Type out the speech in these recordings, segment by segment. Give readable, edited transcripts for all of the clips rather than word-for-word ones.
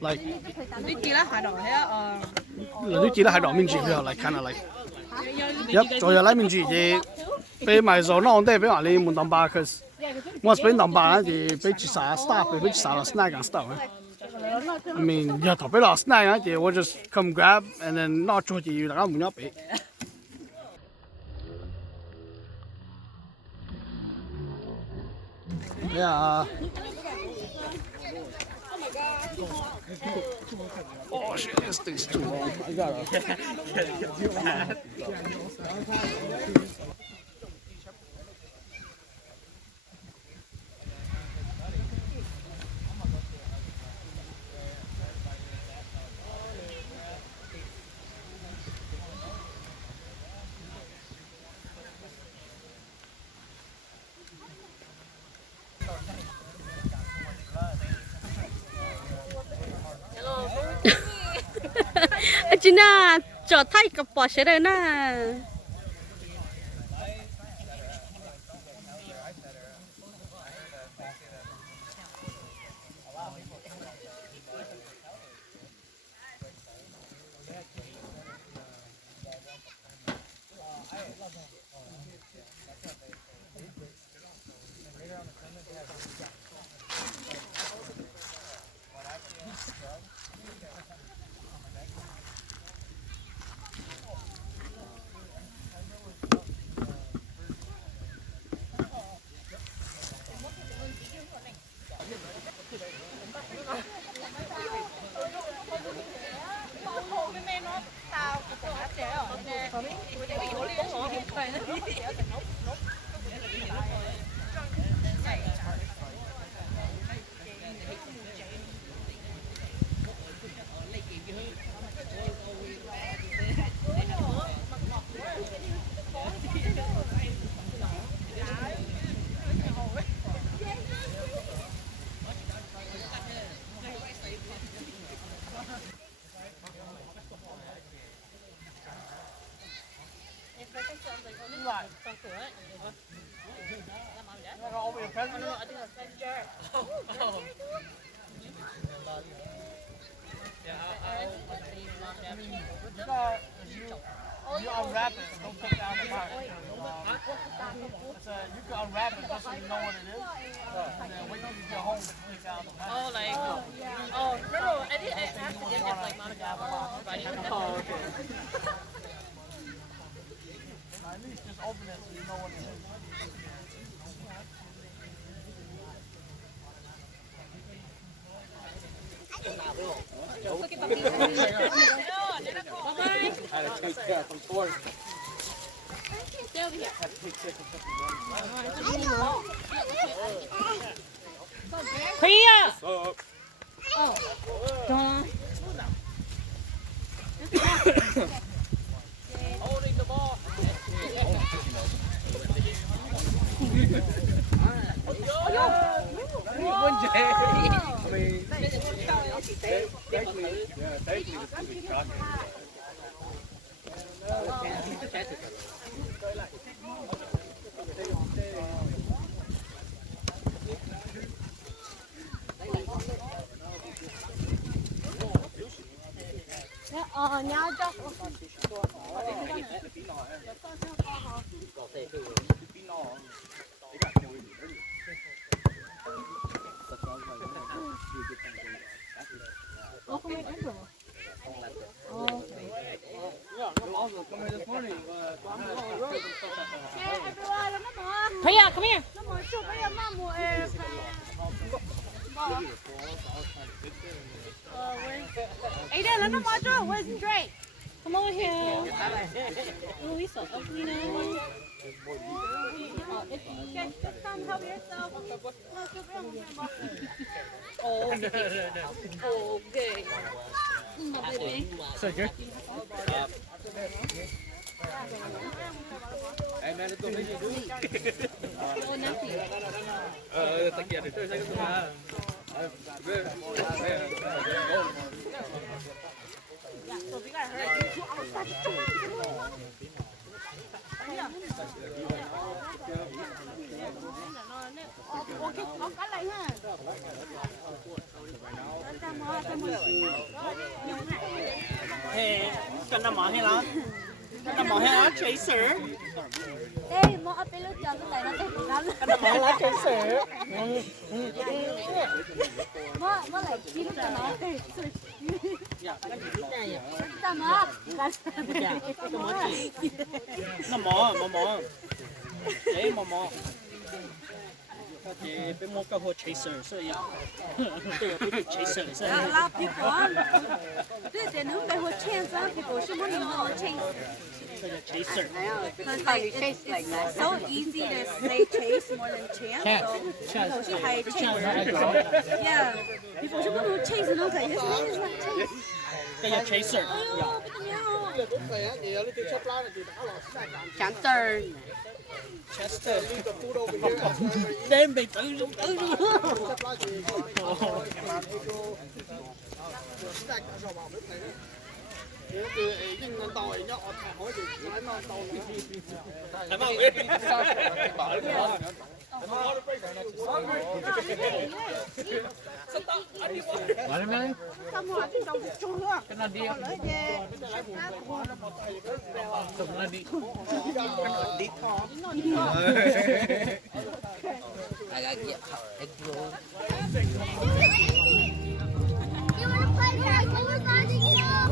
like 你記得喺度係啊你記得喺度面住佢又 like kind of like yep 仲有嚟面住嘢俾埋咗น้องได้俾話你門當巴 cause 我俾當巴嘅俾住晒 stop 俾住晒 snack and stuff I mean 又頭俾落 snack 嘅我 just come grab and then not 做嘢大家唔要俾 yeah oh shit this thing's too long I gotta chị na cho thay cặp bò sẽ đây na You unwrap it, don't take down the box. You can unwrap it just so you know what it is. And then wait till you get home to take down the box. oh like oh no I did I have to get it like not a Oh, okay. At least just open it so you know what it is. I had to take care from Ford. stay over here I had to take care of Priya something. Holding the ball. nhau cho Priya, come here. Aiden, let him watch out. Where's Drake? Come over here. Luisa, Lena. Come help yourself. Oh, okay. My baby. So good. Em đang tụi nó gì đúng. Tất nhiên thì tôi sẽ có mà. Cần nằm mỏ hay lắm? Nằm mỏ hay lá chaser? Đây, mua ở bên lúc chờ cái này nó đẹp lắm. Cần nằm mỏ lá chaser? Mua lại chín cho nó. Sao mà? Nằm mỏ. Đấy, mỏ. Thì bên mua cái hồ chaser,所以chaser 是。 Lao people. This is no better chance. People should not know chase. Chaser. Because like it's so easy to say chase more than chance. So people should hire chase. Yeah. People should know chase nó phải his name is not chase. Cái là chaser. Ôi, biết nhau. Chester. Chester. Đem về tự luôn. Thấy không? Xong rồi cái đầu chung luôn. Cái này đi. Tụi nó đi. You want to play tag? Can you guys get off?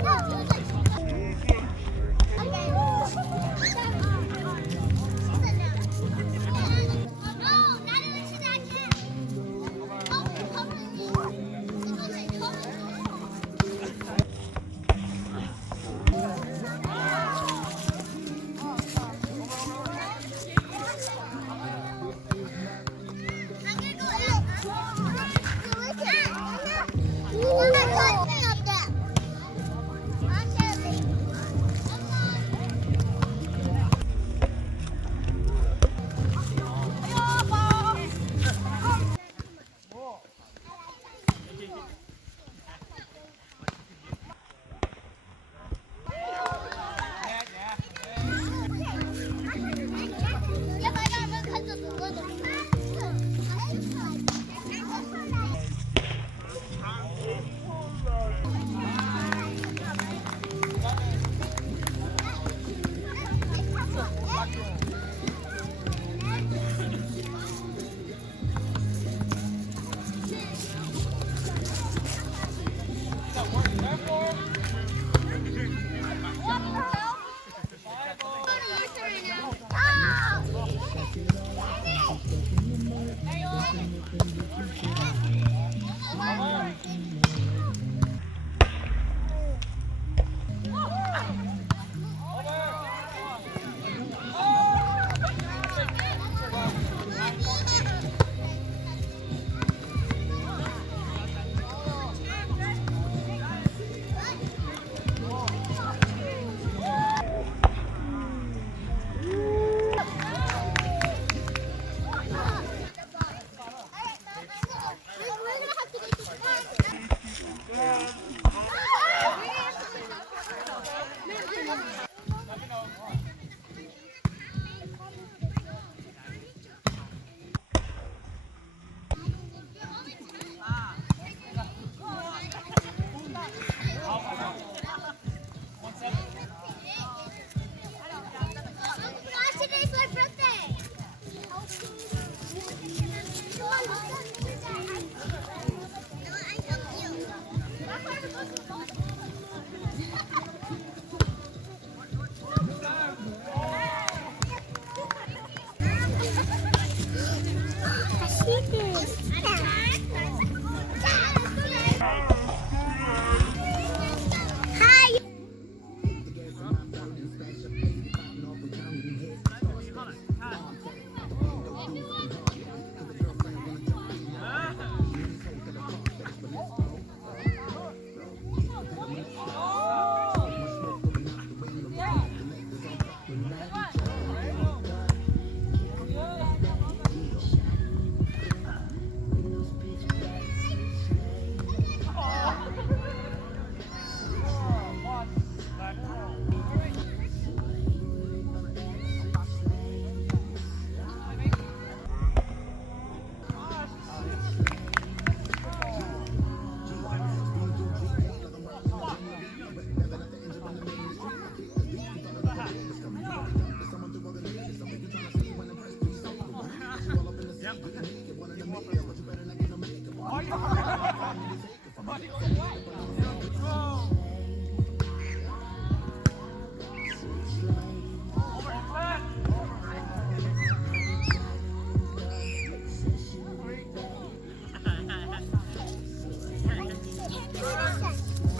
I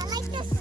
like this.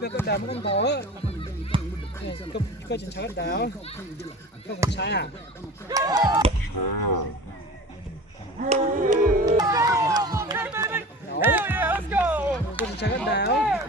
몇 남은 건 더. 그거 좀 작은다. 그거 차야. 그거 좀 작은다.